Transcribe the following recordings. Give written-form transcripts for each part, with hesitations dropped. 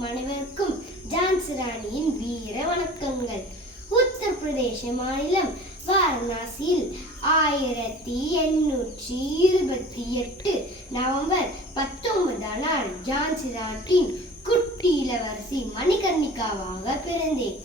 கேட்கும் அனைவருக்கும் ஜான்சி ராணியின் வீர வணக்கங்கள். உத்தரப்பிரதேச மாநிலம் வாரணாசியில் 1828 நவம்பர் 19ஆம் நாள் ஜான்சி நாட்டின் குட்டி இளவரசி மணிகர்ணிகாவாக பிறந்தேன்.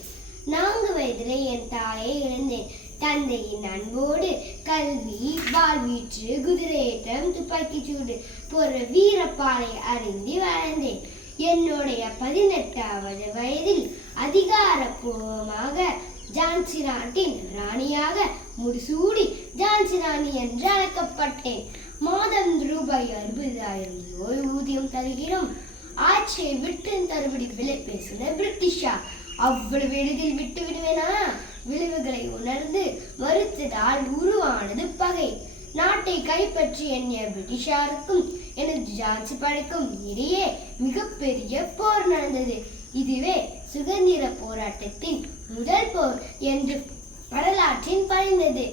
4 வயதிலே என் தாயை இழந்தேன். தந்தையின் அன்போடு கல்வி, வாழ்வீச்சு, குதிரையேற்றம், துப்பாக்கிச்சூடு போன்ற வீரப்பாலை அறிந்து வளர்ந்தேன். என்னுடைய 18வது வயதில் அதிகாரப்பூர்வமாக ஜான்சி நாட்டின் ராணியாக முடிசூடி ஜான்சி ராணி என்று அழைக்கப்பட்டேன். மாதம் ரூபாய் 60,000 ஊதியம் தருகிறோம். ஆட்சியை விட்டு தருபடி விலை பேசின பிரிட்டிஷார். அவ்வளவு எளிதில் விட்டு விடுவேனா? விளைவுகளை உணர்ந்து மறுத்ததால் உருவானது பகை. நாட்டை கைப்பற்றி எண்ணிய பிரிட்டிஷாருக்கும் எனது ஜான்சி படைக்கும் இடையே மிகப்பெரிய போர் நடந்தது. இதுவே சுதந்திர போராட்டத்தின் முதல் போர் என்று வரலாற்றில் பதிந்தது.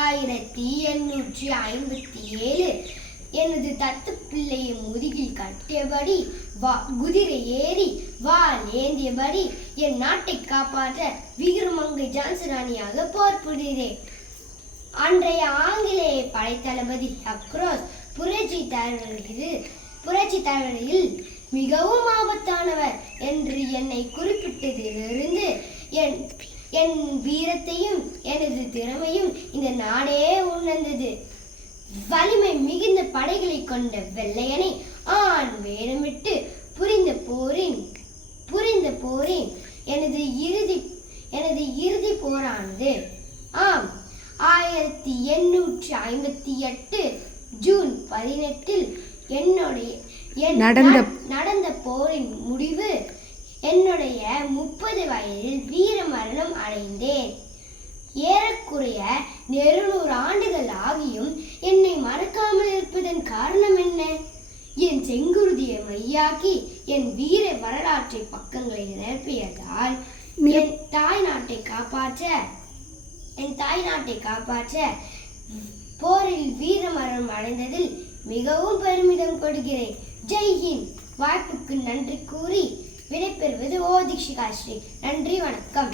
1857 எனது தத்து பிள்ளையை முதுகில் கட்டியபடி குதிரை ஏறி வாள் ஏந்தியபடி என் நாட்டை காப்பாற்ற வீரமங்கை ஜான்சி ராணியாக போர் புரிகிறேன். அன்றைய ஆங்கிலேய படைத்தளபதி அக்ரோஸ் புரட்சி தலைவரில் மிகவும் ஆபத்தானவர் என்று என்னை குறிப்பிட்டதிலிருந்து என் வீரத்தையும் எனது திறமையும் இந்த நாடே உணர்ந்தது. வலிமை மிகுந்த படைகளை கொண்ட வெள்ளையனை ஆண் வேடமிட்டு புரிந்த போரின் எனது இறுதி போரானது. ஆம், 1858 ஜூன் 18 நடந்த போரின் முடிவு என்னுடைய 30 வயதில் வீர மரணம் அடைந்தேன். ஏறக்குறைய 200 ஆண்டுகள் ஆகியும் என்னை மறக்காமல் இருப்பதன் காரணம் என்ன? என் செங்குருதியை மையாக்கி என் வீர வரலாற்றை பக்கங்களை நிரப்பியதால் என் தாய் நாட்டை காப்பாற்ற போரில் வீர மரணம் அடைந்ததில் மிகவும் பெருமிதம் கொள்கிறேன். ஜெய்ஹிந்த். வாய்ப்புக்கு நன்றி கூறி விடைபெறுவது ஓ தீக்ஷிகா ஸ்ரீ. நன்றி, வணக்கம்.